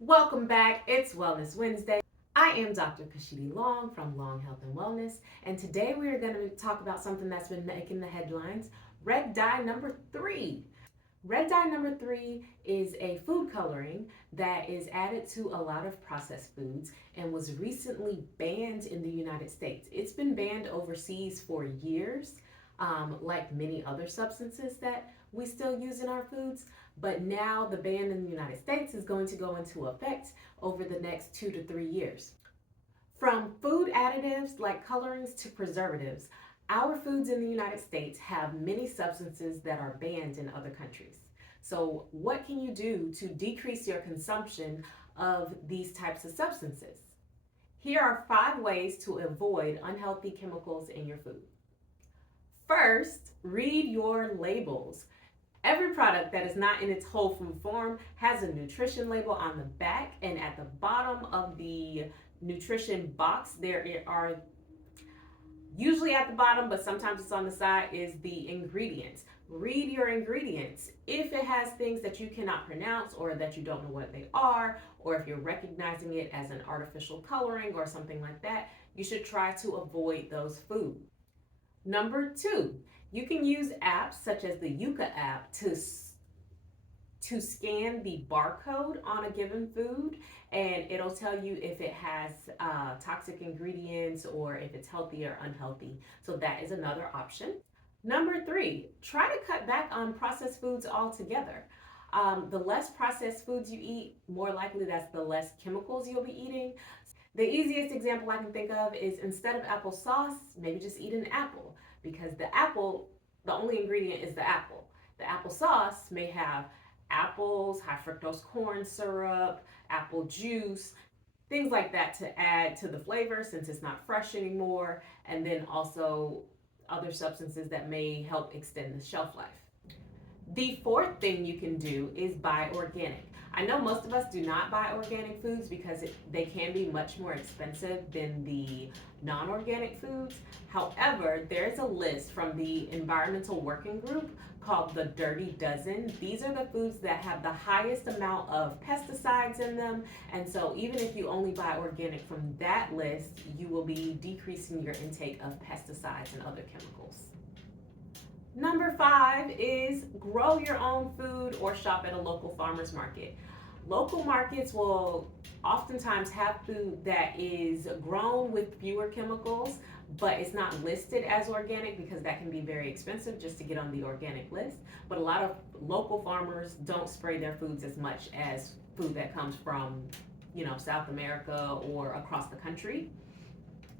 Welcome back. It's Wellness Wednesday. I am Dr. Kashidi Long from Long Health and Wellness, and today we are going to talk about something that's been making the headlines, red dye number 3. Red dye number 3 is a food coloring that is added to a lot of processed foods and was recently banned in the United States. It's been banned overseas for years, like many other substances that we still use in our foods. But now the ban in the United States is going to go into effect over the next 2 to 3 years. From food additives like colorings to preservatives, our foods in the United States have many substances that are banned in other countries. So, what can you do to decrease your consumption of these types of substances? Here are 5 ways to avoid unhealthy chemicals in your food. First, read your labels. Every product that is not in its whole food form has a nutrition label on the back, and at the bottom of the nutrition box, there are usually at the bottom, but sometimes it's on the side, is the ingredients. Read your ingredients. If it has things that you cannot pronounce or that you don't know what they are, or if you're recognizing it as an artificial coloring or something like that, you should try to avoid those foods. Number 2, you can use apps such as the Yuka app to scan the barcode on a given food, and it'll tell you if it has toxic ingredients or if it's healthy or unhealthy. So that is another option. Number 3, try to cut back on processed foods altogether. The less processed foods you eat, more likely that's the less chemicals you'll be eating. The easiest example I can think of is instead of applesauce, maybe just eat an apple, because the apple, the only ingredient is the apple. The applesauce may have apples, high fructose corn syrup, apple juice, things like that to add to the flavor since it's not fresh anymore, and then also other substances that may help extend the shelf life. The 4th thing you can do is buy organic. I know most of us do not buy organic foods because they can be much more expensive than the non-organic foods. However, there's a list from the Environmental Working Group called the Dirty Dozen. These are the foods that have the highest amount of pesticides in them, and so even if you only buy organic from that list, you will be decreasing your intake of pesticides and other chemicals. Number 5 is grow your own food or shop at a local farmer's market. Local markets will oftentimes have food that is grown with fewer chemicals, but it's not listed as organic because that can be very expensive just to get on the organic list. But a lot of local farmers don't spray their foods as much as food that comes from, South America or across the country.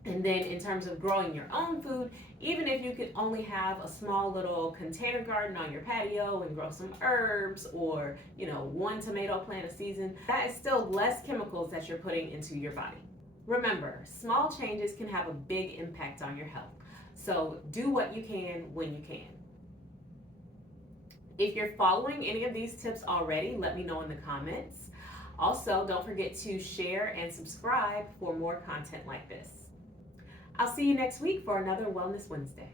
And then in terms of growing your own food, even if you could only have a small little container garden on your patio and grow some herbs or, 1 tomato plant a season, that is still less chemicals that you're putting into your body. Remember, small changes can have a big impact on your health. So do what you can when you can. If you're following any of these tips already, let me know in the comments. Also, don't forget to share and subscribe for more content like this. I'll see you next week for another Wellness Wednesday.